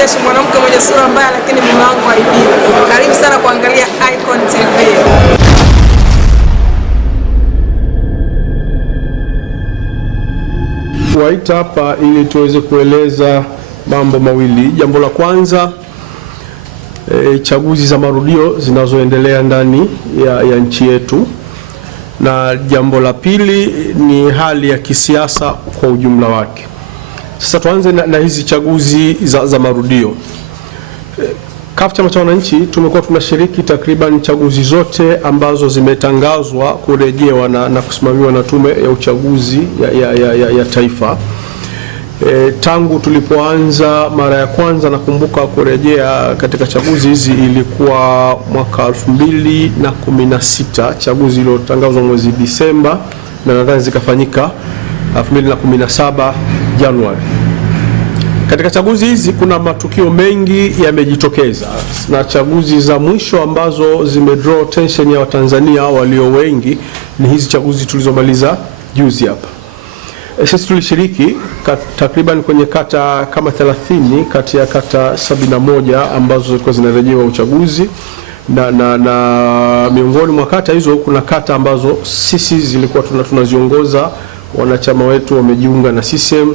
Jeshi, mwanamke mwenye sura mbaya lakini mume wangu haibiwi. Karibu sana kuangalia Icon TV. Waita hapa ili tuweze kueleza mambo mawili. Jambo la kwanza, chaguzi za marudio zinazoendelea ndani ya nchi yetu, na jambo la pili ni hali ya kisiasa kwa ujumla wake. Sasa tuanze na hizi chaguzi za marudio. CUF Chama cha Wananchi tumekuwa tunashiriki takriban chaguzi zote ambazo zimetangazwa kurejewa na kusimamiwa na Tume ya Uchaguzi ya Taifa. Tangu tulipoanza mara ya kwanza, nakumbuka kurejea katika chaguzi hizi ilikuwa mwaka 2016, chaguzi iliyotangazwa mwezi Disemba na nadhani zikafanyika 2017 Januari. Katika chaguzi hizi kuna matukio mengi yamejitokeza, na chaguzi za mwisho ambazo zimedraw attention ya Watanzania walio wengi ni hizi chaguzi tulizomaliza juzi hapa. Sisi tulishiriki takriban kwenye kata kama 30 kati ya kata 71 ambazo zilikuwa zinarejewa uchaguzi, na miongoni mwa kata hizo kuna kata ambazo sisi zilikuwa tunaziongoza, wanachama wetu wamejiunga na CCM,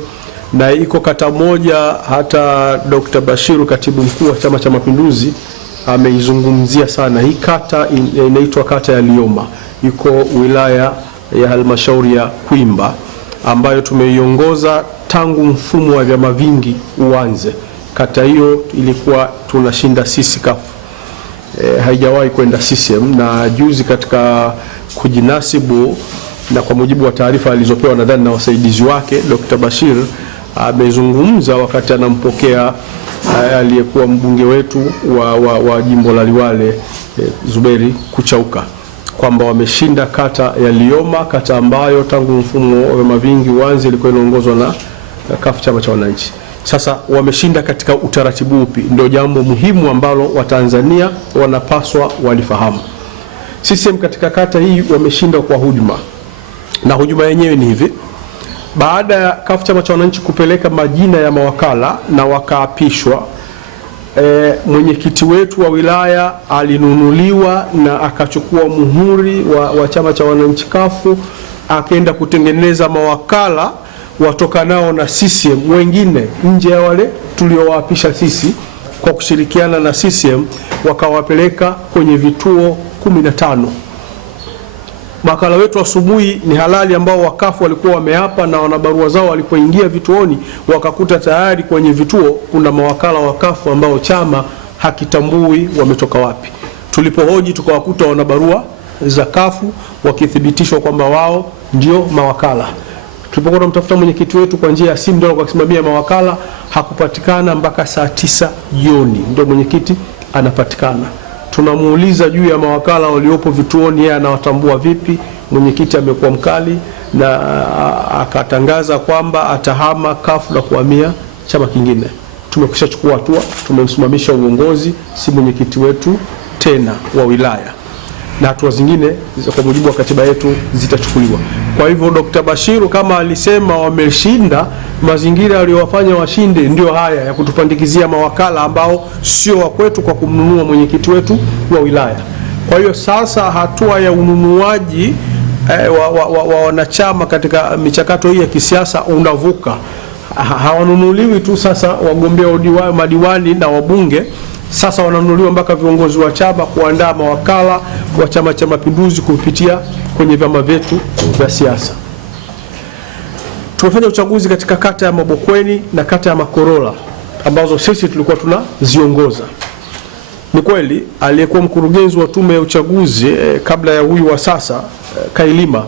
na iko kata moja hata Dr. Bashiru, katibu mkuu wa Chama cha Mapinduzi, ameizungumzia sana. Hii kata inaitwa kata ya Lioma, iko wilaya ya halmashauri ya Kwimba, ambayo tumeiongoza tangu mfumo wa vyama vingi uanze. Kata hiyo ilikuwa tunashinda sisi CUF, haijawahi kwenda CCM, na juzi katika kujinasibu na kwa mujibu wa taarifa alizopewa nadhani na wasaidizi wake, Dr. Bashir amezungumza wakati anampokea aliyekuwa mbunge wetu wa jimbo la Liwale Zuberi Kuchauka, kwamba wameshinda kata ya Lioma, kata ambayo tangu mfumo wa vyama vingi uanze ilikuwa inaongozwa na CUF Chama cha Wananchi. Sasa wameshinda katika utaratibu upi? Ndio jambo muhimu ambalo Watanzania wanapaswa walifahamu. CCM katika kata hii wameshinda kwa hujuma, na hujuma yenyewe ni hivi: baada ya CUF Chama cha Wananchi kupeleka majina ya mawakala na wakaapishwa, mwenyekiti wetu wa wilaya alinunuliwa na akachukua muhuri wa Chama cha Wananchi CUF, akaenda kutengeneza mawakala watokanao na CCM wengine nje ya wale tuliowaapisha sisi, kwa kushirikiana na CCM wakawapeleka kwenye vituo 15. Mawakala wetu asubuhi ni halali ambao wakafu walikuwa wameapa na wanabarua zao, walipoingia vituoni wakakuta tayari kwenye vituo kuna mawakala wakafu ambao chama hakitambui wametoka wapi. Tulipohoji tukawakuta wanabarua za kafu wakithibitishwa kwamba wao ndio mawakala. Tulipokuwa tunamtafuta mwenyekiti wetu kwa njia ya simu ndio akasimamia mawakala, hakupatikana mpaka saa 9 jioni ndio mwenyekiti anapatikana. Tunamuuliza juu ya mawakala waliopo vituoni, yeye anawatambua vipi? Mwenyekiti amekuwa mkali na akatangaza kwamba atahama CUF na kuhamia chama kingine. Tumekwisha chukua hatua, tumemsimamisha uongozi, si mwenyekiti wetu tena wa wilaya, na hatua zingine kwa mujibu wa katiba yetu zitachukuliwa. Kwa hivyo Dr. Bashiru kama alisema wameshinda, mazingira aliyowafanya washinde ndio haya ya kutupandikizia mawakala ambao sio wa kwetu kwa kumnunua mwenyekiti wetu wa wilaya. Kwa hiyo sasa hatua ya ununuaji wa wanachama katika michakato hii ya kisiasa unavuka. Hawanunuliwi tu sasa wagombea madiwani na wabunge, sasa wananunuliwa mpaka viongozi wa chama kuandaa mawakala wa Chama cha Mapinduzi kupitia kwenye vyama vyetu vya siasa. Tumefanya uchaguzi katika kata ya Mabokweni na kata ya Makorola ambazo sisi tulikuwa tunaziongoza. Ni kweli aliyekuwa mkurugenzi wa tume ya uchaguzi kabla ya huyu wa sasa, Kailima,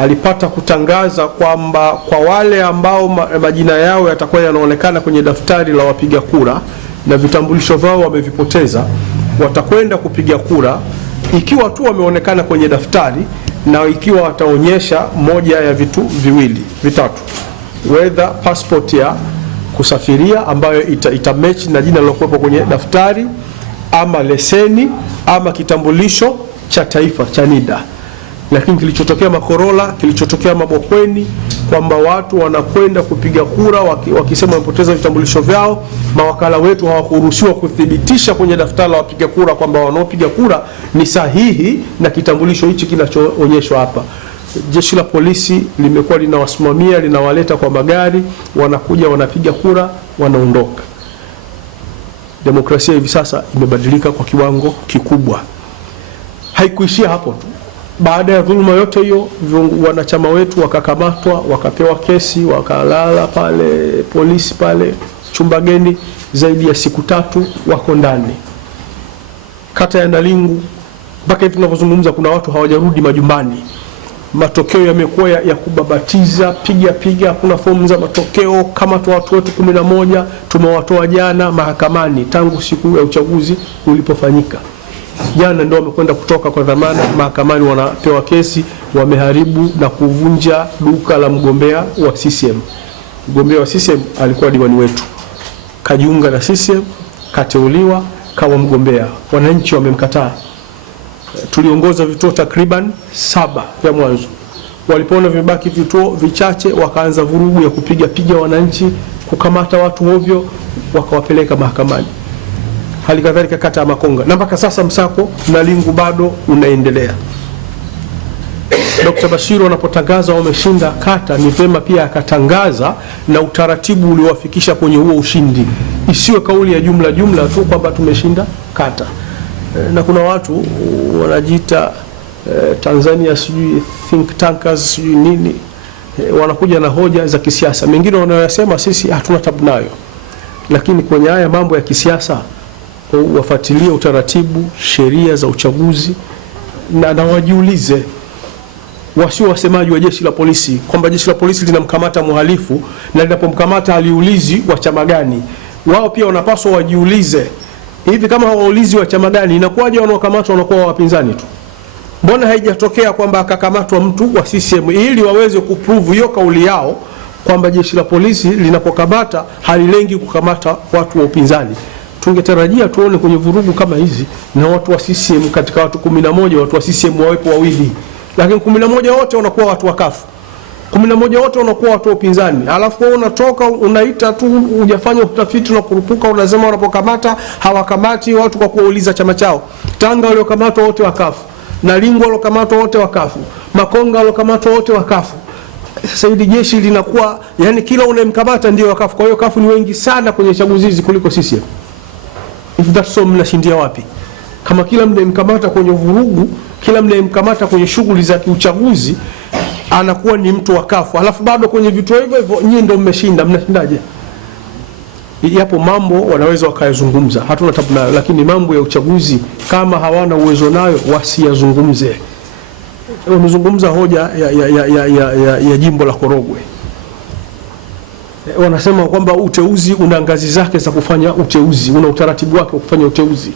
alipata kutangaza kwamba kwa wale ambao majina yao yatakuwa yanaonekana kwenye daftari la wapiga kura na vitambulisho vyao wamevipoteza, watakwenda kupiga kura ikiwa tu wameonekana kwenye daftari, na ikiwa wataonyesha moja ya vitu viwili vitatu: whether passport ya kusafiria ambayo itamatch na jina lilokuwepo kwenye daftari, ama leseni, ama kitambulisho cha taifa cha NIDA. Lakini kilichotokea Makorola, kilichotokea Mabokweni, kwamba watu wanakwenda kupiga kura wakisema wamepoteza vitambulisho vyao. Mawakala wetu hawakuruhusiwa kuthibitisha kwenye daftari la wapiga kura kwamba wanaopiga kura ni sahihi na kitambulisho hichi kinachoonyeshwa hapa. Jeshi la polisi limekuwa linawasimamia, linawaleta kwa magari, wanakuja wanapiga kura, wanaondoka. Demokrasia hivi sasa imebadilika kwa kiwango kikubwa. Haikuishia hapo tu. Baada ya dhuluma yote hiyo, wanachama wetu wakakamatwa, wakapewa kesi, wakalala pale polisi pale Chumbageni zaidi ya siku 3, wako ndani. Kata ya Nalingu mpaka hivi tunavyozungumza kuna watu hawajarudi majumbani. Matokeo yamekuwa ya kubabatiza, piga, hakuna fomu za matokeo. Kama tu watu wetu 11 tumewatoa jana mahakamani tangu siku ya uchaguzi ulipofanyika. Jana ndio wamekwenda kutoka kwa dhamana mahakamani, wanapewa kesi, wameharibu na kuvunja duka la mgombea wa CCM. Mgombea wa CCM alikuwa diwani wetu, kajiunga na CCM, kateuliwa kama mgombea. Wananchi wamemkataa. Tuliongoza vituo takriban 7 vya mwanzo. Walipoona vimebaki vituo vichache, wakaanza vurugu ya kupiga wananchi, kukamata watu ovyo, wakawapeleka mahakamani. Hali kadhalika kata ya Makonga, na mpaka sasa msako Nalingu bado unaendelea. Dr. Bashiru anapotangaza wameshinda kata, ni vema pia akatangaza na utaratibu uliowafikisha kwenye huo ushindi. Isiwe kauli ya jumla tu kwamba tumeshinda kata. Na kuna watu wanajiita Tanzania sijui think tankers sijui nini, wanakuja na hoja za kisiasa. Mengine wanayosema sisi hatuna tabu nayo, lakini kwenye haya mambo ya kisiasa wafuatilie utaratibu, sheria za uchaguzi, na wajiulize, wasio wasemaji wa jeshi la polisi kwamba jeshi la polisi linamkamata mhalifu na linapomkamata haliulizi wa chama gani. Wao pia wanapaswa wajiulize, hivi kama hawaulizi wa chama gani, inakuwaje wanaokamatwa wanakuwa wapinzani tu? Mbona haijatokea kwamba akakamatwa mtu wa CCM ili waweze kuprove hiyo kauli yao kwamba jeshi la polisi linapokamata halilengi kukamata watu wa upinzani? Tungetarajia tuone kwenye vurugu kama hizi na watu wa CCM, katika watu 11 watu wa CCM wawepo 2, lakini 11 wote wanakuwa watu wa kafu, 11 wote wanakuwa watu wa upinzani. Alafu wewe unatoka unaita tu, hujafanya utafiti na kurupuka, unasema wanapokamata hawakamati watu kwa kuuliza chama chao. Tanga waliokamatwa wote wa kafu, Nalingu waliokamatwa wote wa kafu, Makonga waliokamatwa wote wa kafu. Sasa hili jeshi linakuwa yani kila unayemkamata ndio wa kafu. Kwa hiyo kafu ni wengi sana kwenye chaguzi hizi kuliko CCM. If that's so, mnashindia wapi? Kama kila mnayemkamata kwenye vurugu, kila mnayemkamata kwenye shughuli za kiuchaguzi anakuwa ni mtu wa kafu, alafu bado kwenye vituo hivyo nyinyi ndio mmeshinda, mnashindaje? Yapo mambo wanaweza wakayazungumza, hatuna tabu nayo, lakini mambo ya uchaguzi kama hawana uwezo nayo wasiyazungumze. Wamezungumza hoja ya jimbo la Korogwe. Wanasema kwamba uteuzi una ngazi zake za kufanya uteuzi, una utaratibu wake wa kufanya uteuzi.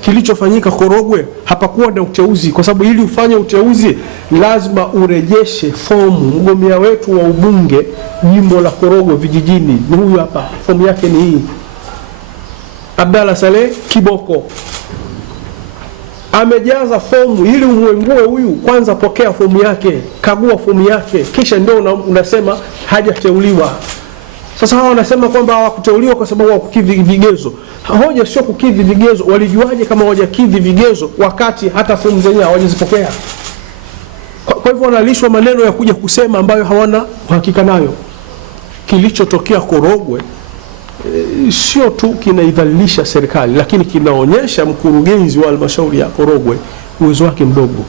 Kilichofanyika Korogwe hapakuwa na uteuzi, kwa sababu ili ufanye uteuzi lazima urejeshe fomu. Mgombea wetu wa ubunge jimbo la Korogwe vijijini ni huyu hapa, fomu yake ni hii. Abdalla Saleh Kiboko amejaza fomu. Ili umwengue huyu, kwanza pokea fomu yake, kagua fomu yake, kisha ndio unasema hajateuliwa. Sasa hawa wanasema kwamba hawakuteuliwa kwa sababu hawakukidhi vigezo. Hoja sio kukidhi vigezo. Walijuaje kama hawajakidhi vigezo wakati hata fomu zenyewe hawajazipokea? Kwa hivyo wanalishwa maneno ya kuja kusema ambayo hawana uhakika nayo. Kilichotokea Korogwe sio tu kinaidhalilisha serikali, lakini kinaonyesha mkurugenzi wa halmashauri ya Korogwe uwezo wake mdogo.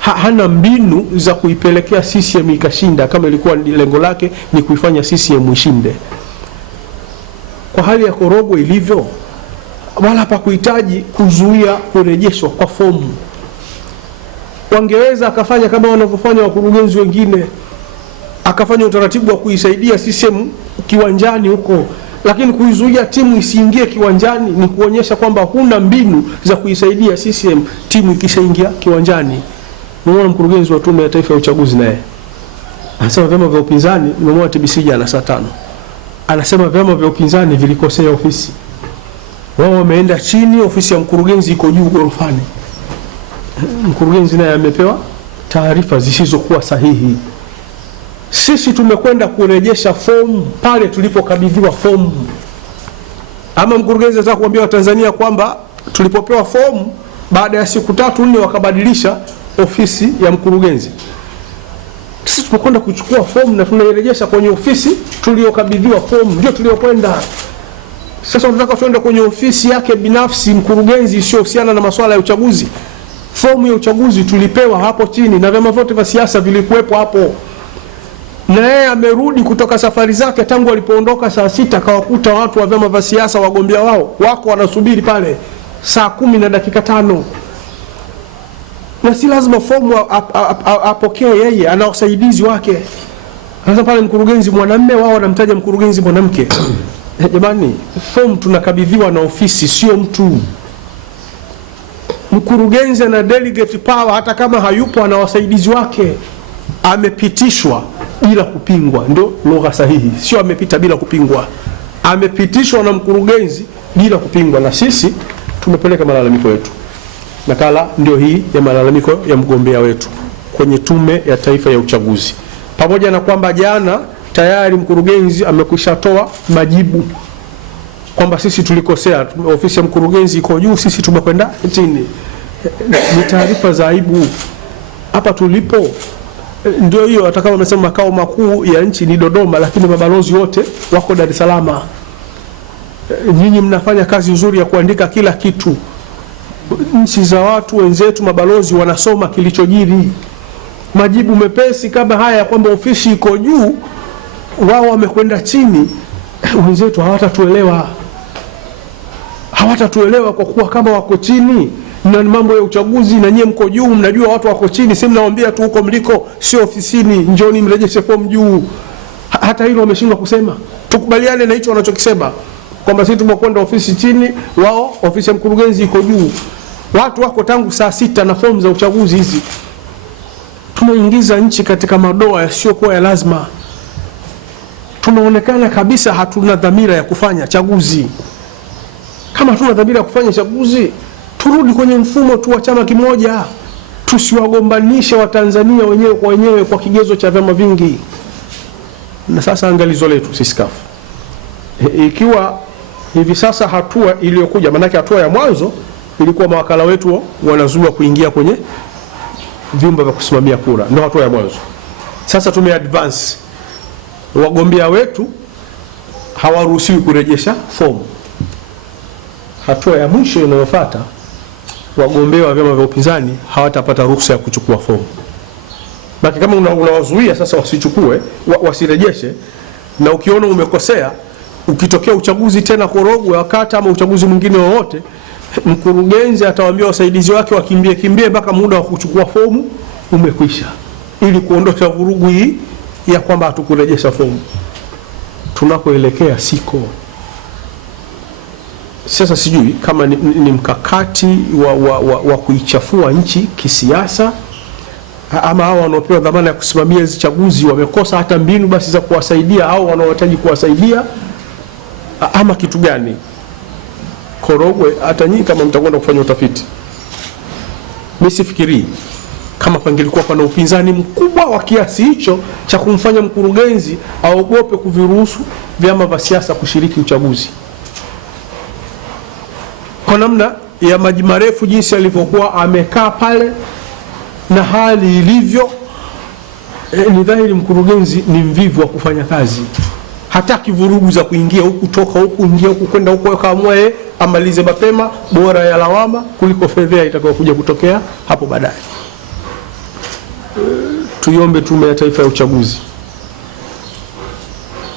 Hana mbinu za kuipelekea CCM ikashinda kama ilikuwa lengo lake ni kuifanya CCM ishinde. Kwa hali ya Korogwe ilivyo, wala hapa kuhitaji kuzuia kurejeshwa kwa fomu. Wangeweza akafanya kama wanavyofanya wakurugenzi wengine, akafanya utaratibu wa kuisaidia CCM kiwanjani huko, lakini kuizuia timu isiingie kiwanjani ni kuonyesha kwamba huna mbinu za kuisaidia CCM timu ikishaingia kiwanjani. Nimeona mkurugenzi wa Tume ya Taifa ya Uchaguzi naye anasema vyama vya upinzani, nimeona TBC jana saa 5, anasema vyama vya upinzani vilikosea ofisi. Wao wameenda chini, ofisi ya mkurugenzi iko juu gorofani. Mkurugenzi naye amepewa taarifa zisizokuwa sahihi. Sisi tumekwenda kurejesha fomu pale tulipokabidhiwa fomu. Ama mkurugenzi anataka kuambia Watanzania kwamba tulipopewa fomu baada ya siku 3-4 wakabadilisha ofisi ya mkurugenzi? Sisi tumekwenda kuchukua fomu na tunairejesha kwenye ofisi tuliyokabidhiwa fomu, ndio tuliokwenda. Sasa tunataka tuende kwenye ofisi yake binafsi mkurugenzi isiyohusiana na masuala ya uchaguzi. Fomu ya uchaguzi tulipewa hapo chini na vyama vyote vya siasa vilikuwepo hapo. Na yeye amerudi kutoka safari zake tangu alipoondoka saa 6 kawakuta watu wa vyama vya siasa wagombea wao wako wanasubiri pale saa 10:05. Na si lazima fomu apokee yeye, ana wasaidizi wake. Sasa pale mkurugenzi mwanamume, wao wanamtaja mkurugenzi mwanamke. Jamani, fomu tunakabidhiwa na ofisi, sio mtu. Mkurugenzi ana delegate power, hata kama hayupo ana wasaidizi wake. Amepitishwa bila kupingwa, ndio lugha sahihi, sio amepita bila kupingwa. Amepitishwa na mkurugenzi bila kupingwa, na sisi tumepeleka malalamiko yetu. Nakala ndio hii ya malalamiko ya mgombea wetu kwenye Tume ya Taifa ya Uchaguzi. Pamoja na kwamba jana tayari mkurugenzi amekwishatoa majibu kwamba sisi tulikosea, ofisi ya mkurugenzi iko juu, sisi tumekwenda chini. Ni taarifa za aibu. Hapa tulipo ndio hiyo, hata kama wamesema makao makuu ya nchi ni Dodoma, lakini mabalozi wote wako Dar es Salaam. Nyinyi mnafanya kazi nzuri ya kuandika kila kitu. Nchi za watu wenzetu mabalozi wanasoma kilichojiri. Majibu mepesi kama haya kwamba ofisi iko juu, wao wamekwenda chini, wenzetu hawatatuelewa. Hawatatuelewa kwa kuwa kama wako chini na mambo ya uchaguzi na nyie mko juu, mnajua watu wako chini, si mnawaambia tu huko mliko, sio ofisini, njoni mrejeshe fomu juu. Hata hilo wameshindwa kusema. Tukubaliane na hicho wanachokisema kwamba sisi tumekwenda ofisi chini, wao ofisi ya mkurugenzi iko juu. Watu wako tangu saa 6 na fomu za uchaguzi hizi. Tunaingiza nchi katika madoa yasiyokuwa ya lazima. Tunaonekana kabisa hatuna dhamira ya kufanya chaguzi. Kama hatuna dhamira ya kufanya chaguzi, turudi kwenye mfumo tu wa chama kimoja. Tusiwagombanishe Watanzania wenyewe kwa wenyewe kwa kigezo cha vyama vingi. Na sasa angalizo letu sisi CUF, ikiwa hivi sasa hatua iliyokuja, manake hatua ya mwanzo ilikuwa mawakala wetu wanazuiwa kuingia kwenye vyumba vya kusimamia kura, ndio hatua ya mwanzo. Sasa tumeadvance, wagombea wetu hawaruhusiwi kurejesha fomu. Hatua ya mwisho inayofuata, wagombea wa vyama vya upinzani hawatapata ruhusa ya kuchukua fomu. Baki kama unawazuia sasa wasichukue, wasirejeshe, na ukiona umekosea, ukitokea uchaguzi tena Korogwe wakati ama uchaguzi mwingine wowote, mkurugenzi atawaambia wasaidizi wake wakimbie mpaka muda wa kuchukua fomu umekwisha, ili kuondosha vurugu hii ya kwamba hatukurejesha fomu. Tunakoelekea siko. Sasa sijui kama ni mkakati wa kuichafua nchi kisiasa, ama hao wanaopewa dhamana ya kusimamia hizo chaguzi wamekosa hata mbinu basi za kuwasaidia hao wanaohitaji kuwasaidia, ama kitu gani? Korogwe, hata nyinyi kama mtakwenda kufanya utafiti, mimi sifikiri kama pangelikuwa pana upinzani mkubwa wa kiasi hicho cha kumfanya mkurugenzi aogope kuviruhusu vyama vya siasa kushiriki uchaguzi. Kwa namna ya maji marefu jinsi alivyokuwa amekaa pale na hali ilivyo, ni dhahiri mkurugenzi ni mvivu wa kufanya kazi. Hataki vurugu za kuingia huku toka huku, ingia huku kwenda huko, kaamua amalize mapema, bora ya lawama kuliko fedha itakayokuja kutokea hapo baadaye. Tuiombe Tume ya Taifa ya Uchaguzi,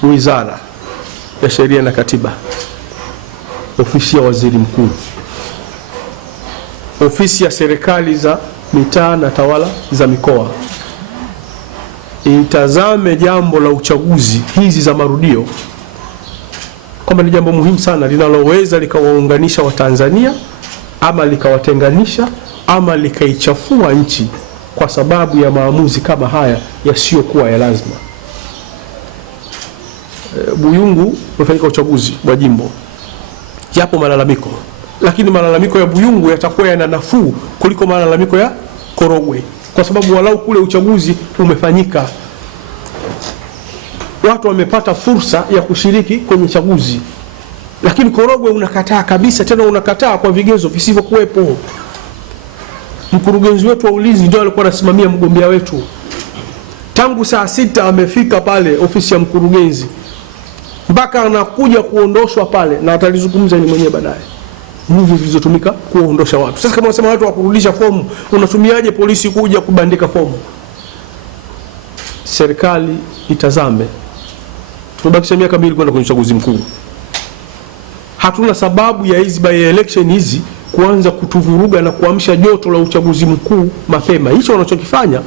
Wizara ya Sheria na Katiba, Ofisi ya Waziri Mkuu, Ofisi ya Serikali za Mitaa na Tawala za Mikoa, itazame jambo la uchaguzi hizi za marudio kwamba ni jambo muhimu sana linaloweza likawaunganisha Watanzania ama likawatenganisha ama likaichafua nchi kwa sababu ya maamuzi kama haya yasiyokuwa ya lazima. Buyungu umefanyika uchaguzi wa jimbo, yapo malalamiko, lakini malalamiko ya Buyungu yatakuwa yana nafuu kuliko malalamiko ya Korogwe, kwa sababu walau kule uchaguzi umefanyika. watu wamepata fursa ya kushiriki kwenye chaguzi. Lakini Korogwe unakataa kabisa, tena unakataa kwa vigezo visivyokuwepo. Mkurugenzi wetu wa ulinzi ndio alikuwa anasimamia mgombea wetu. Tangu saa 6 amefika pale ofisi ya mkurugenzi mpaka anakuja kuondoshwa pale, na atalizungumza ni mwenyewe baadaye nguvu zilizotumika kuondosha watu. Sasa kama unasema watu wa kurudisha fomu, unatumiaje polisi kuja kubandika fomu? Serikali itazame, tumebakisha miaka 2 kwenda kwenye uchaguzi mkuu. Hatuna sababu ya hizi by election hizi kuanza kutuvuruga na kuamsha joto la uchaguzi mkuu mapema. Hicho wanachokifanya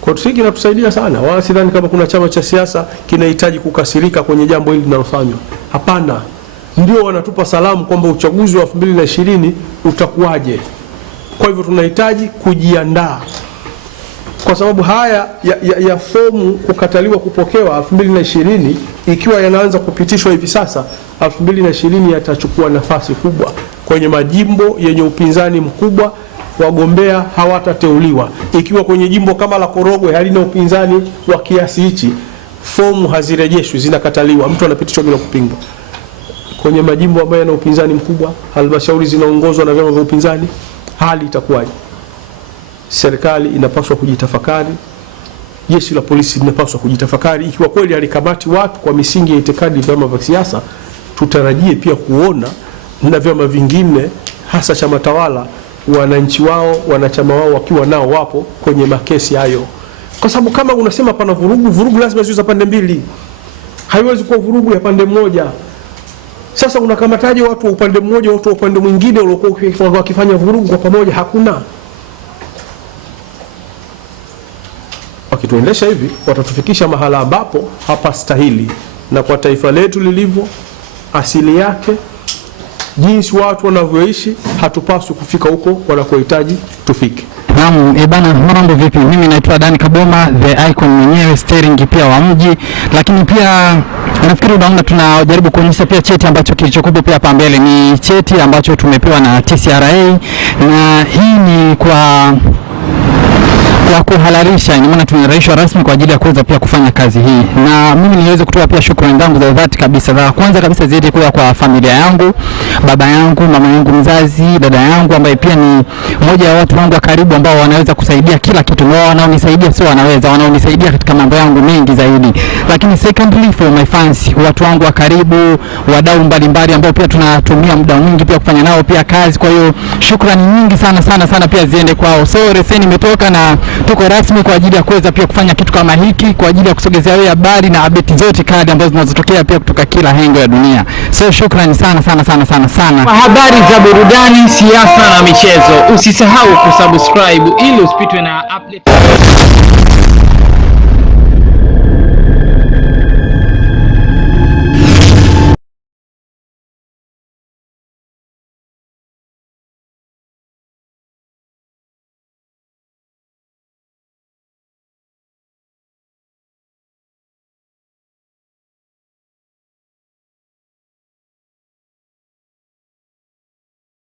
kwa sisi kinatusaidia sana. Wala sidhani kama kuna chama cha siasa kinahitaji kukasirika kwenye jambo hili linalofanywa. Hapana. Ndio wanatupa salamu kwamba uchaguzi wa 2020 utakuwaje. Kwa hivyo tunahitaji kujiandaa. Kwa sababu haya ya fomu kukataliwa kupokewa 2020 ikiwa yanaanza kupitishwa hivi sasa, 2020 yatachukua nafasi kubwa kwenye majimbo yenye upinzani mkubwa. Wagombea hawatateuliwa. Ikiwa kwenye jimbo kama la Korogwe halina upinzani wa kiasi hichi, fomu hazirejeshwi, zinakataliwa, mtu anapitishwa bila kupingwa. Kwenye majimbo ambayo yana upinzani mkubwa, halmashauri zinaongozwa na vyama vya upinzani, hali itakuwaje? Serikali inapaswa kujitafakari, jeshi la polisi linapaswa kujitafakari. Ikiwa kweli alikamati watu kwa misingi ya itikadi vyama vya siasa, tutarajie pia kuona na vyama vingine, hasa chama tawala, wananchi wao, wanachama wao wakiwa nao wapo kwenye makesi hayo. Kwa sababu kama unasema pana vurugu lazima ziwe za pande mbili. Haiwezi kuwa vurugu ya pande moja. Sasa unakamataje watu wa upande mmoja, watu wa upande mwingine waliokuwa wakifanya vurugu kwa pamoja? Hakuna. Wakituendesha hivi watatufikisha mahala ambapo hapa stahili, na kwa taifa letu lilivyo, asili yake, jinsi watu wanavyoishi, hatupaswi kufika huko wanakohitaji tufike. Naam, bana, mambo vipi? Mimi naitwa Dani Kaboma, the icon mwenyewe, steering pia wa mji. Lakini pia nafikiri unaona tunajaribu kuonyesha pia cheti ambacho kilichokuwa pia hapa mbele ni cheti ambacho tumepewa na TCRA, na hii ni kwa kuhalalisha, ina maana tumerejeshwa rasmi kwa ajili ya kuweza pia kufanya kazi hii. Na mimi niweze kutoa pia shukrani zangu za dhati kabisa. Za kwanza kabisa ziende kwa familia yangu, baba yangu, mama yangu mzazi, dada yangu ambaye pia ni mmoja wa watu wangu wa karibu ambao wanaweza kusaidia kila kitu. Wao wanaonisaidia sio wanaonisaidia katika mambo yangu mengi zaidi. Lakini secondly for my fans, watu wangu wa karibu, wadau mbalimbali ambao pia tunatumia muda mwingi pia kufanya nao pia kazi. Kwa hiyo shukrani nyingi sana pia ziende kwao. So reseni imetoka na tuko rasmi kwa ajili ya kuweza pia kufanya kitu kama hiki, kwa ajili ya kusogezea wewe habari na update zote kali ambazo zinazotokea pia kutoka kila hengo ya dunia. So shukrani sana. Kwa habari za burudani, siasa na michezo, usisahau kusubscribe ili usipitwe na update.